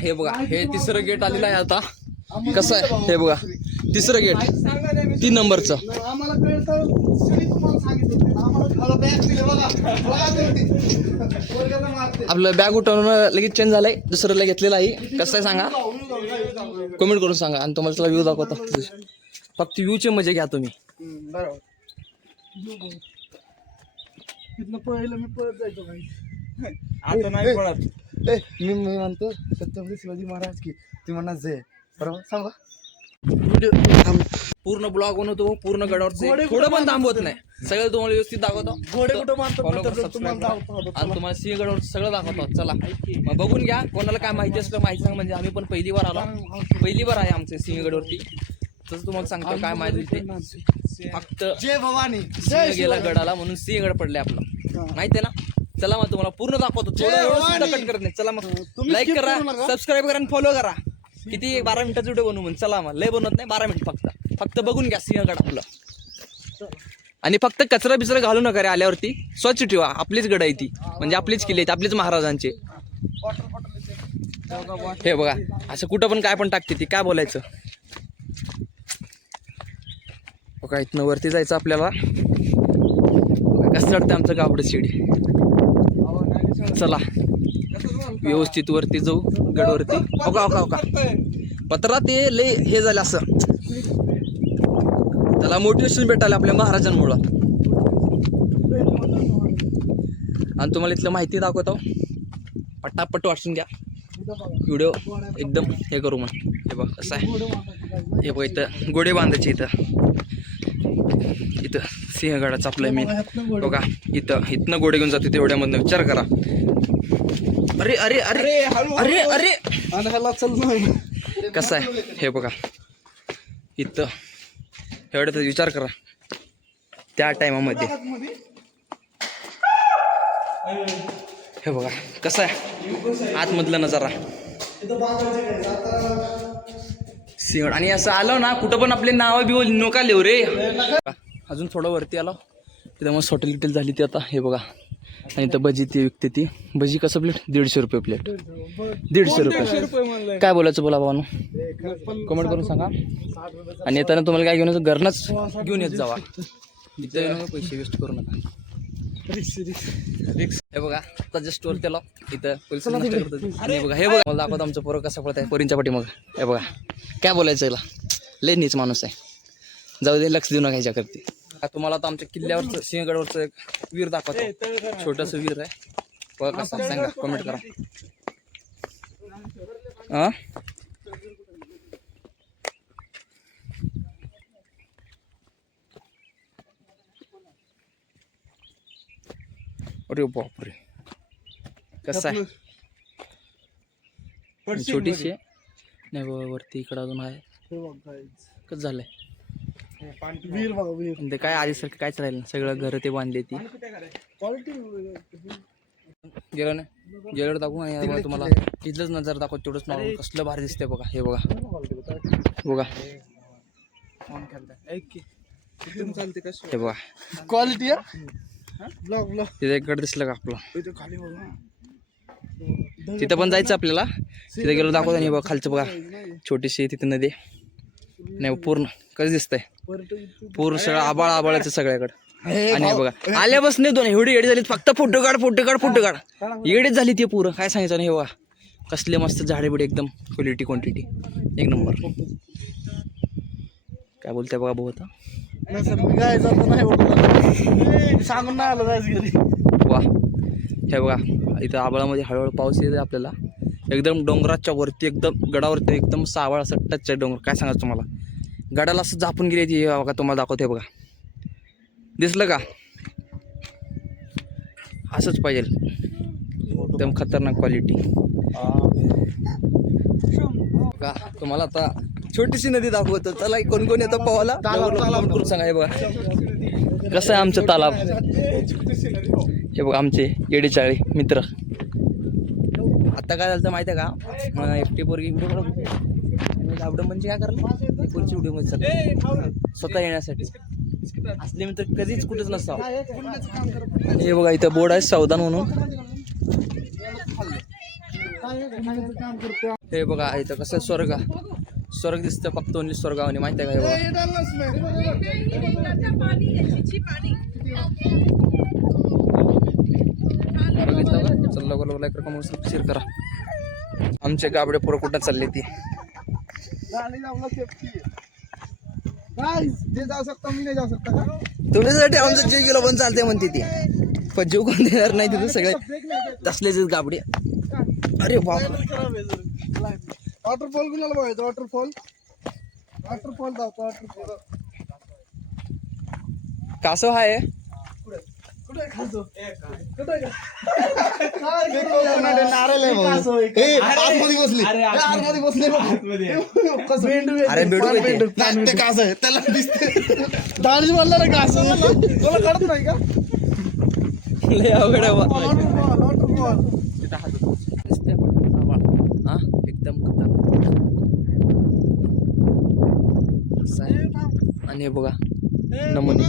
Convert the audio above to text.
हे बघा हे तिसरं गेट आलेलं आहे आता. कसं आहे हे बघा तिसरं गेट 3 नंबरचं. आपलं बॅग उठवून लगेच चेंज झालंय, दुसऱ्याला घेतलेलं आहे. कसं आहे सांगा, कमेंट करून सांगा. आणि तुम्हाला व्ह्यू दाखवतो. फक्त व्ह्यूचे मजे घ्या तुम्ही. पहिलं मी पळत जायचो भाई, आता नाही पळत. मी म्हणतो छत्रपती शिवाजी महाराज की ती म्हणा जय. बरोबर सांगा. पूर्ण ब्लॉग बनवतो, पूर्ण गडावरचे थोडं पण थांबवत नाही. सगळं तुम्हाला व्यवस्थित दाखवतो. घोडे कुठं मानतो Follow करा, subscribe करा. आणि तुम्हाला सिंहगडावर सगळं दाखवतो. चला मग बघून घ्या. कोणाला काय माहिती असलं माहिती सांगा. म्हणजे आम्ही पण पहिली बार आलो, पहिली बार आहे आमचे सिंहगडवरती. तसं तुम्हाला सांगतो काय माहिती ते. फक्त जय भवानी सिंह गेला गडाला म्हणून सिंहगड पडले आपलं, माहिती आहे ना. चला मग तुम्हाला पूर्ण दाखवतो. थोडं कट करत नाही. चला मग लाईक करा, सबस्क्राईब करा आणि फॉलो करा. किती 12 मिनिटाचा व्हिडिओ बनवू म्हणून. चला मग लय बनवत नाही, 12 मिनिट फक्त बघून घ्या सिंहगड आपलं. आणि फक्त कचरा बिचरा घालू नका रे. आल्यावरती स्वच्छ ठेवा. आपलीच गड आहे ती, म्हणजे आपलीच किल्ले आहेत, आपलीच महाराजांचे. हे बघा असं कुठं पण काय पण टाकते ती, काय बोलायचं. बघा इथनं वरती जायचं आपल्याला. कसं चढतं आमचं गावडं शिडी. चला व्यवस्थित वरती जाऊ गडवरती. ओका पत्रा ते लय हे झालं असं, त्याला मोटिवेशन भेटायला आपल्या महाराजांमुळं. आणि तुम्हाला इथलं माहिती दाखवतो. पटापट वाचून घ्या व्हिडिओ एकदम हे करू मग. हे बघ कसं आहे. हे बघ इथं गोडे बांधायचे. इथं सिंहगडाचं आपलं मेन बघा. इथनं गोडे घेऊन जाते तेवढ्यामधनं. विचार करा. अरे अरे अरे अरे अरे कसं आहे हे बघा. इथं एवढ्यात विचार करा त्या टायमामध्ये. हे बघा कसं आहे आतमधला नजारा सिंहगड. आणि असं आलं ना कुठं पण आपले नावं बिव नका लिहू रे. अजून थोडं वरती आलो तिथं मग हॉटेल बिटेल झाली ती आता. हे बघा आणि इथं भजी ती विकते ती. भजी कसं प्लेट 150 रुपये प्लेट. 150 रुपये. काय बोलायचं बोला भावानो, कमेंट करून सांगा. आणि येताना तुम्हाला काय घेऊन घरनंच घेऊन येत जावा. इथं पैसे वेस्ट करू नका. हे बघा आता जस्ट वर त्याला इथं पोलिस करतात. हे बघा मला दाखवतो आमचं पोरं कसं पडत आहे पोरींच्या पाठी. मग हे बघा काय बोलायचं याला, लय नीच माणूस आहे. जाऊ दे, लक्ष देऊ नका ह्याच्याकरती. तुम्हाला आता आमच्या किल्ल्यावरचं सिंहगडवरचं एक वीर दाखवतो. छोटंसं वीर आहे बघा कसं, सांगा कमेंट करा. अरे बापरे कसं आहे. छोटीशी नाही वरती इकडं अजून आहे. कसं झालंय ते काय आधीसारखं कायच राहिलं. सगळं घर ते बांधले ती. गेलं नाही गेलं दाखवू. आणि तुम्हाला तिथलंच नजर दाखवत तेवढंच नाव कसलं भारी दिसतंय बघा. हे बघा बघा हे बघा क्वालिटी तिथे एक गड दिसलं का आपलं. तिथं पण जायचं आपल्याला. तिथे गेलो दाखवतो. आणि बघा खालचं बघा छोटीशी तिथे नदी नाही. पूर्ण कसं दिसतंय पूर्ण सगळं आबाळाचं सगळ्याकडं. आणि बघा आल्यापासून दोन एवढी येडी झाली. फक्त फोटो काढ येडीच झाली ती पूर्ण. काय सांगायचं नाही. हे बघा कसले मस्त झाडे बिडे एकदम क्वांटिटी एक नंबर. काय बोलताय बघा भाऊ आता. सांगून नाही आलं जायचं घरी. वा हे बघा इथं आबाळामध्ये हळूहळू पाऊस येते आपल्याला. एकदम डोंगराच्या वरती एकदम गडावरती एकदम सावळ असं टच आहे डोंगर. काय सांगायचं तुम्हाला, गडाला असं झापून गेली ती. बघा तुम्हाला दाखवते बघा. दिसलं का, असंच पाहिजे एकदम खतरनाक क्वालिटी. का तुम्हाला आता छोटीशी नदी दाखवतो. चला कोण कोण येतं पोहायला करून सांगा. हे बघा कसं आहे आमचं तालाब. हे बघा आमचे येडेचाळे मित्र. आता काय झालं माहिती आहे का, एकटी पोरगी व्हिडिओ म्हणजे काय करायला पुढची व्हिडिओ मध्ये स्वतः येण्यासाठी. असले मित्र कधीच कुठेच नसावं. हे बघा इथं बोर्ड आहे सावधान म्हणून. काम करतो हे बघा इथं कसं स्वर्ग दिसतं फक्त ओनली स्वर्गावाने माहिती आहे का हे बघा बघितलं का चल लवकर लवकर लाईक करा शेअर करा आमचे गाबडे पोरं कुठं चालले ती गाडी जाऊन सेफ्टी जे जाऊ शकता मी नाही जाऊ शकता का तुमच्यासाठी आमचं जीव गेलं पण चालते म्हणते ती पण जीव कोण देणार नाही तिथं सगळे तसलेच गाबडे अरे बाप वॉटरफॉल कुणाला बघायचं वॉटरफॉल जातो वॉटरफॉल कासव आहे कुठे खातो नारळ आहे भाऊ. ए, आतमध्ये बसली आतमध्ये बसले अरे बेडू आहे ते. ते कास आहे त्याला दिसते दाढी बोलला ना कास तुला कळत नाही का लय अवघड आहे बा. वॉटरफॉल दिसतंय पण जावा. हा एकदम खतरनाक असं आहे. आणि हे बघा नमुने